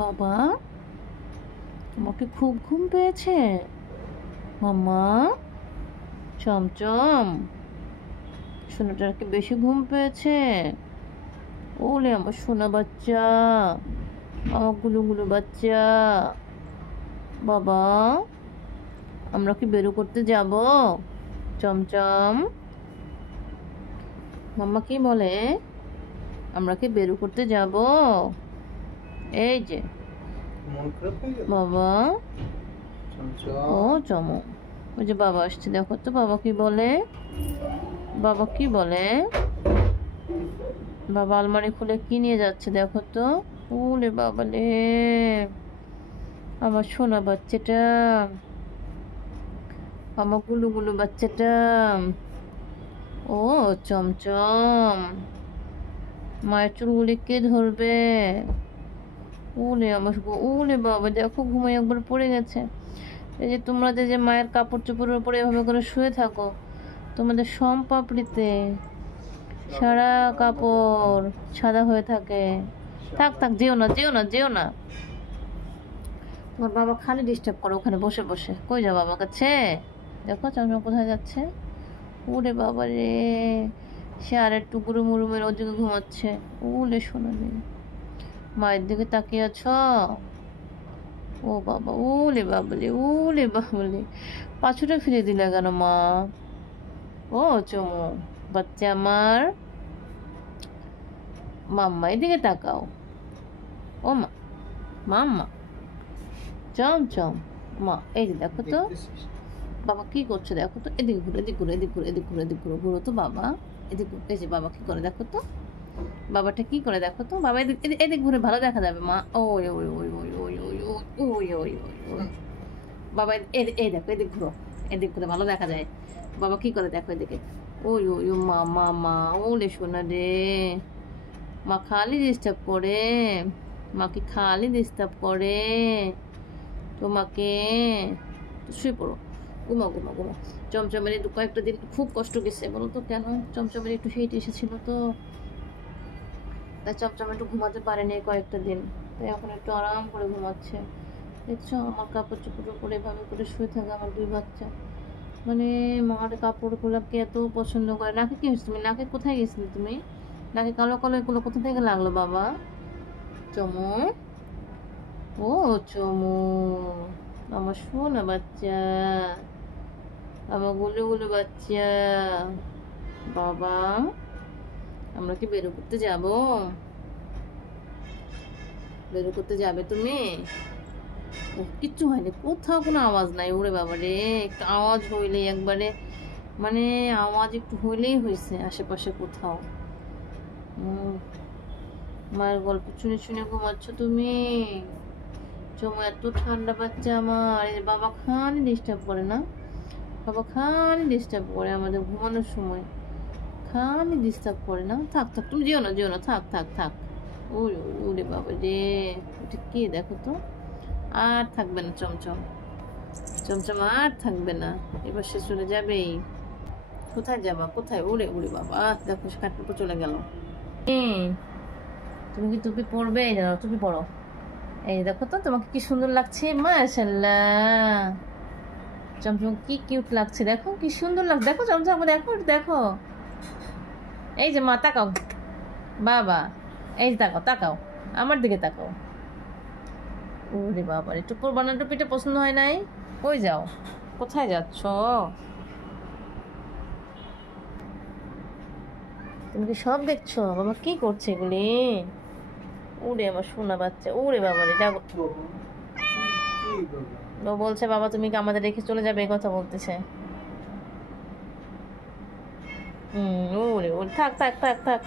বাবা, তোমাকে খুব ঘুম পেয়েছে? মাম্মা, চমচম, সোনাটার কি বেশি ঘুম পেয়েছে? ওলে আমার সোনা বাচ্চা, আমার গুলু বাচ্চা। বাবা, আমরা কি বেরো করতে যাব? চমচম, মাম্মা কি বলে? আমরা কি বেরো করতে যাব? এই যে বাবা, ও চমো, ওই যে বাবা আসছে, দেখো তো বাবা কি বলে। বাবা কি বলে? বাবা আলমারি খুলে কি নিয়ে যাচ্ছে দেখো তো। ওলে বাবা লে, আমার সোনা বাচ্চাটা, আমার গুলু বাচ্চাটা। ও চমচম, মায়ের চুলগুলি কে ধরবে? ওলে আমার ওলে বাবা, দেখো ঘুমাই একবার পড়ে গেছে। এই যে তোমরা যে মায়ের কাপড় চোপড়ের উপরে এভাবে করে শুয়ে থাকো, তোমাদের পাপড়িতে সারা কাপড় সাদা হয়ে থাকে। থাক থাক, যেও না যেও না যেও না। তোমার বাবা খালি ডিস্টার্ব করে ওখানে বসে বসে। কই যাও বাবার কাছে? দেখো চমচম কোথায় যাচ্ছে। ওরে বাবা রে, সে আর একটু মুরুমের ওদিকে ঘুমাচ্ছে। ওলে সোনালি, মায়ের দিকে তাকিয়ে আছ? ও বাবা, ওলে বাবলে, ওলে বাবলে, পাছুটা ফিরে দিলে কেন মা? ও চমু বাচ্চা আমার, মাম্মা এদিকে তাকাও। ও মা, মাম্মা, চমচম, মা এই যে দেখো তো বাবা কি করছে দেখো তো। এদিকে ঘুরে, এদিক ঘুরে, এদিক ঘুরে, এদিক ঘুরে, এদিক ঘুরে, ঘুরো তো বাবা। এদিক এই যে বাবা কি করে দেখো তো। বাবাটা কি করে দেখো তো। বাবা এদিক এদিক ঘুরে ভালো দেখা যাবে মা। ওই ওই ওই ওই ওই ওই ওই ওই ওই ওই। বাবা এই দেখো, এদিক ঘুরো, এদিক ঘুরে ভালো দেখা যায়। বাবা কি করে দেখো এদিকে। ওই ওই ও মা মা মা, ওলে সোনা রে, মা খালি ডিস্টার্ব করে। মা কি খালি ডিস্টার্ব করে তোমাকে? শুয়ে পড়ো, ঘুমা ঘুমা ঘুমা। চমচমের একটু কয়েকটা দিন খুব কষ্ট গেছে, বলো তো কেন? চমচমের একটু হেঁটে এসেছিল তো, তাই চমচম একটু ঘুমাতে পারেনি কয়েকটা দিন। তাই এখন একটু আরাম করে ঘুমাচ্ছে। দেখছো আমার কাপড় চোপড় করে এভাবে করে শুয়ে থাকে আমার দুই বাচ্চা। মানে মার কাপড়গুলোকে এত পছন্দ করে। নাকে কি হয়েছে? তুমি নাকে কোথায় গেছিলে? তুমি নাকে কালো কালো এগুলো কোথা থেকে লাগলো বাবা? চমু, ও চমু, আমার শোনা বাচ্চা, আমার গুলো বাচ্চা। বাবা, আমরা কি বেরো করতে যাব? বেরো করতে যাবে তুমি? কিচ্ছু হয়নি, কোথাও কোনো আওয়াজ নাই। ওরে বাবা রে, একটু আওয়াজ হইলে একবারে, মানে আওয়াজ একটু হইলেই হয়েছে আশেপাশে কোথাও। মায়ের গল্প শুনে শুনে ঘুমাচ্ছ তুমি? চমু এত ঠান্ডা বাচ্চা আমার। এই বাবা খালি ডিস্টার্ব করে না, বাবা খালি ডিস্টার্ব করে আমাদের ঘুমানোর সময়, খালি ডিস্টার্ব করে না। থাক থাক, তুমি যেও না যেও না, থাক থাক থাক। ওই ওরে বাবা রে, ওটা কে দেখো তো। আর থাকবে না চমচম, চমচম আর থাকবে না, এবার সে চলে যাবেই। কোথায় যাবা কোথায়? উড়ে উড়ে বাবা, দেখো সে কাঠপুকুর চলে গেল। তুমি কি টুপি পরবে? জানো টুপি পরো। এই দেখো তো তোমাকে কি সুন্দর লাগছে, মাশাআল্লাহ। চমচম কি কিউট লাগছে, দেখো কি সুন্দর লাগছে। দেখো চমচম দেখো দেখো। এই যে মা তাকাও, বাবা এই যে তাকাও তাকাও, আমার দিকে তাকাও। ওরে বাবা রে, টুপুর বানানো টুপিটা পছন্দ হয় নাই? কই যাও, কোথায় যাচ্ছ? তুমি কি সব দেখছো? বাবা কি করছে এগুলি? ওরে আমার সোনা বাচ্চা, ওরে বাবা রে, ডাকো। ও বলছে বাবা তুমি কি আমাদের রেখে চলে যাবে, এই কথা বলতেছে। ওরে ওরে, থাক থাক থাক থাক।